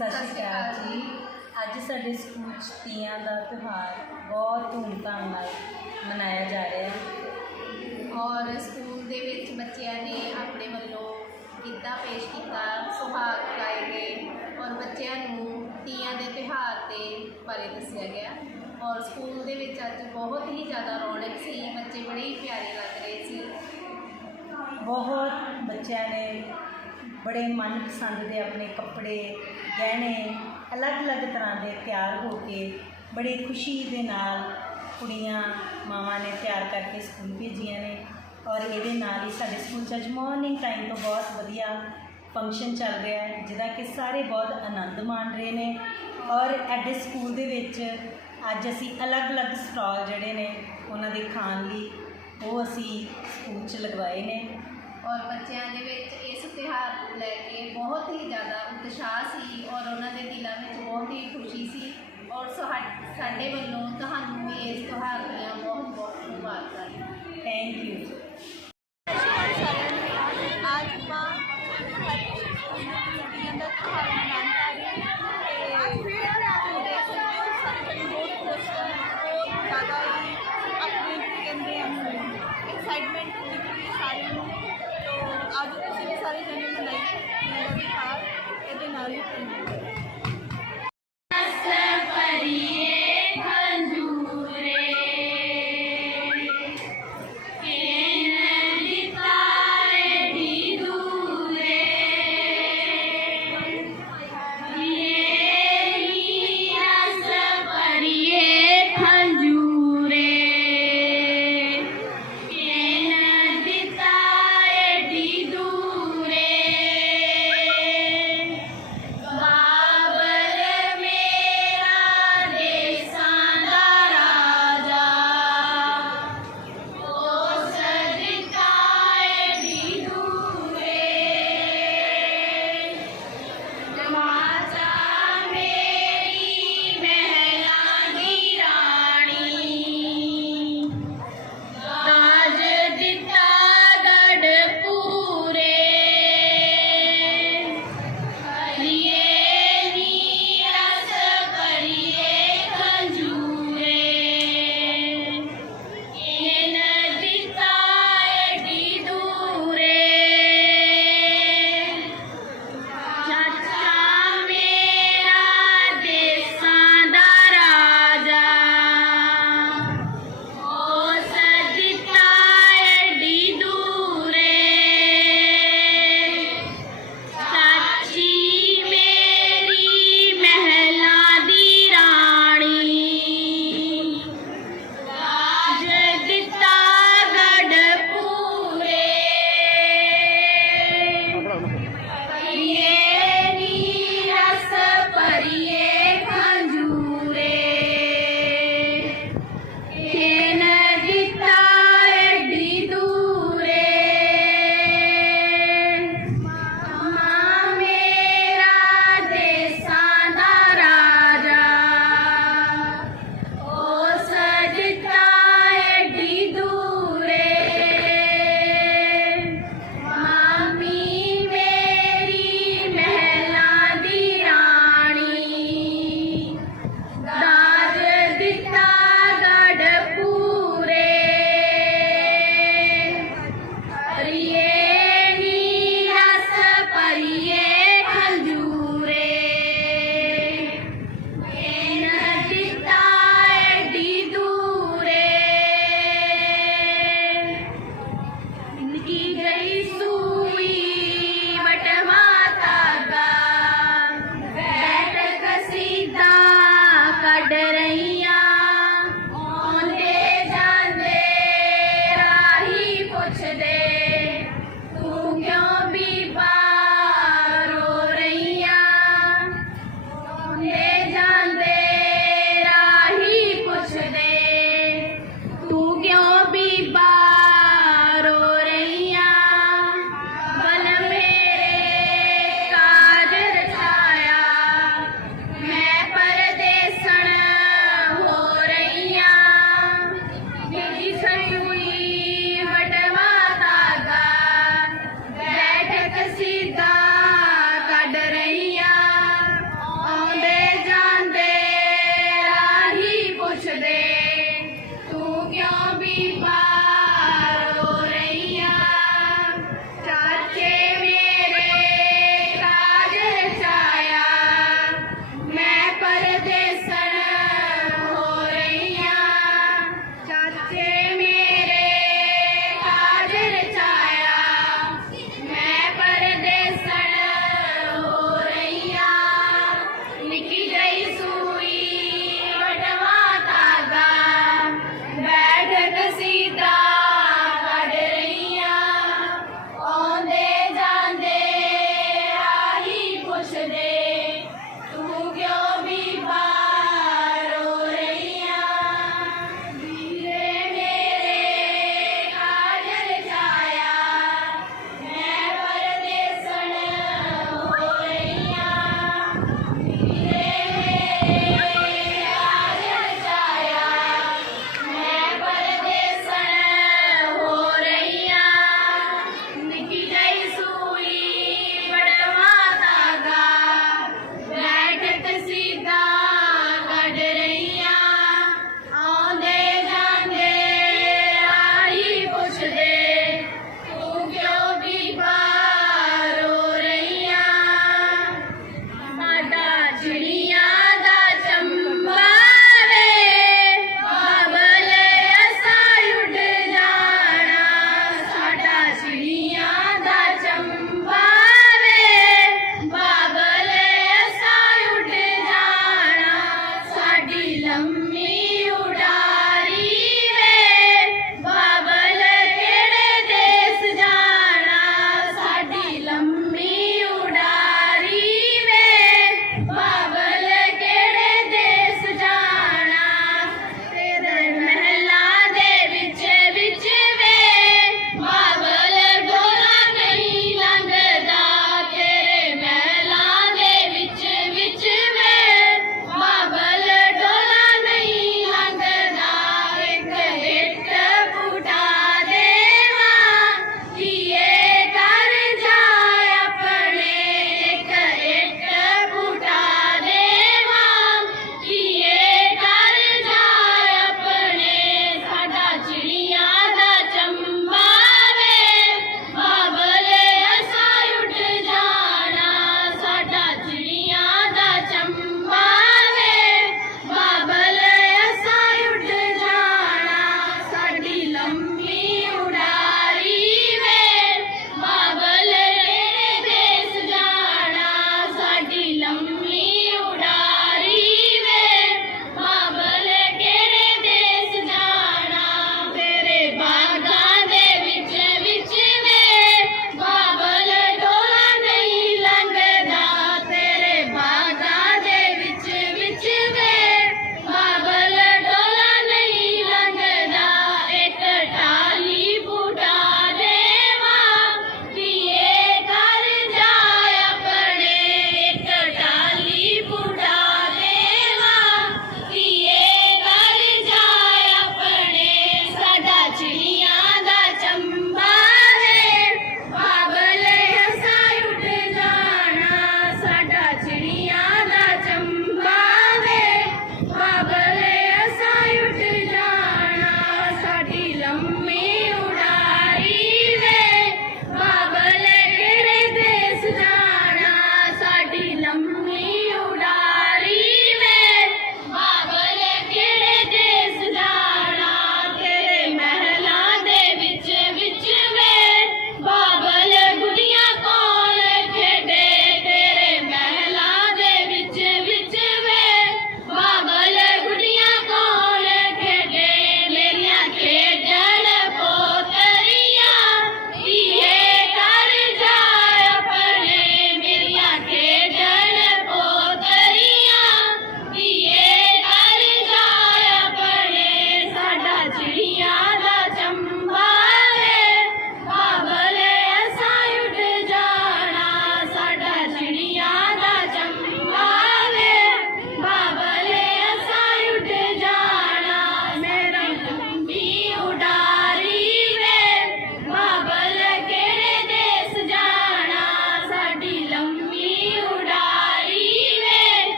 ਸਤਿ ਸ਼੍ਰੀ ਅਕਾਲ ਜੀ। ਅੱਜ ਸਾਡੇ ਸਕੂਲ 'ਚ ਤੀਆਂ ਦਾ ਤਿਉਹਾਰ ਬਹੁਤ ਧੂਮਧਾਮ ਨਾਲ ਮਨਾਇਆ ਜਾ ਰਿਹਾ ਹੈ। ਔਰ ਸਕੂਲ ਦੇ ਵਿੱਚ ਬੱਚਿਆਂ ਨੇ ਆਪਣੇ ਵੱਲੋਂ ਗਿੱਧਾ ਪੇਸ਼ ਕੀਤਾ ਸੁਹਾਗ ਗਾਏ ਗਏ ਔਰ ਬੱਚਿਆਂ ਨੂੰ ਤੀਆਂ ਦੇ ਤਿਉਹਾਰ ਦੇ ਬਾਰੇ ਦੱਸਿਆ ਗਿਆ। ਔਰ ਸਕੂਲ ਦੇ ਵਿੱਚ ਅੱਜ ਬਹੁਤ ਹੀ ਜ਼ਿਆਦਾ ਰੌਣਕ ਸੀ ਬੱਚੇ ਬੜੇ ਹੀ ਪਿਆਰੇ ਲੱਗ ਰਹੇ ਸੀ। ਬਹੁਤ ਬੱਚਿਆਂ ਨੇ ਬੜੇ ਮਨਪਸੰਦ ਦੇ ਆਪਣੇ ਕੱਪੜੇ, ਗਹਿਣੇ, ਅਲੱਗ-ਅਲੱਗ ਤਰ੍ਹਾਂ ਦੇ ਤਿਆਰ ਹੋ ਕੇ ਬੜੀ ਖੁਸ਼ੀ ਦੇ ਨਾਲ ਕੁੜੀਆਂ ਮਾਵਾਂ ਨੇ ਤਿਆਰ ਕਰਕੇ ਸਕੂਲ ਭੇਜੀਆਂ ਨੇ ਔਰ ਇਹਦੇ ਨਾਲ ਹੀ ਸਾਡੇ ਸਕੂਲ 'ਚ ਅੱਜ ਮਾਰਨਿੰਗ ਟਾਈਮ ਤੋਂ ਬਹੁਤ ਵਧੀਆ ਫੰਕਸ਼ਨ ਚੱਲ ਰਿਹਾ ਹੈ, ਜਿਹਦਾ ਕਿ ਸਾਰੇ ਬਹੁਤ ਆਨੰਦ ਮਾਣ ਰਹੇ ਨੇ ਔਰ ਐਡੇ ਸਕੂਲ ਦੇ ਵਿੱਚ ਅੱਜ ਅਸੀਂ ਅਲੱਗ-ਅਲੱਗ ਸਟਾਲ ਜਿਹੜੇ ਨੇ, ਉਹਨਾਂ ਦੇ ਖਾਣ ਲਈ ਉਹ ਅਸੀਂ ਸਕੂਲ 'ਚ ਲਗਵਾਏ ਨੇ। ਔਰ ਬੱਚਿਆਂ ਦੇ ਵਿੱਚ ਇਸ ਤਿਉਹਾਰ ਨੂੰ ਲੈ ਕੇ ਬਹੁਤ ਹੀ ਜ਼ਿਆਦਾ ਉਤਸ਼ਾਹ ਸੀ ਔਰ ਉਹਨਾਂ ਦੇ ਦਿਲਾਂ ਵਿੱਚ ਬਹੁਤ ਹੀ ਖੁਸ਼ੀ ਸੀ ਔਰ ਸੁਹਾ- ਸਾਡੇ ਵੱਲੋਂ ਤੁਹਾਨੂੰ ਵੀ ਇਸ ਤਿਉਹਾਰ ਦੀਆਂ ਬਹੁਤ ਬਹੁਤ ਮੁਬਾਰਕਾਂ। ਥੈਂਕ ਯੂ ਸਾਰਿਆਂ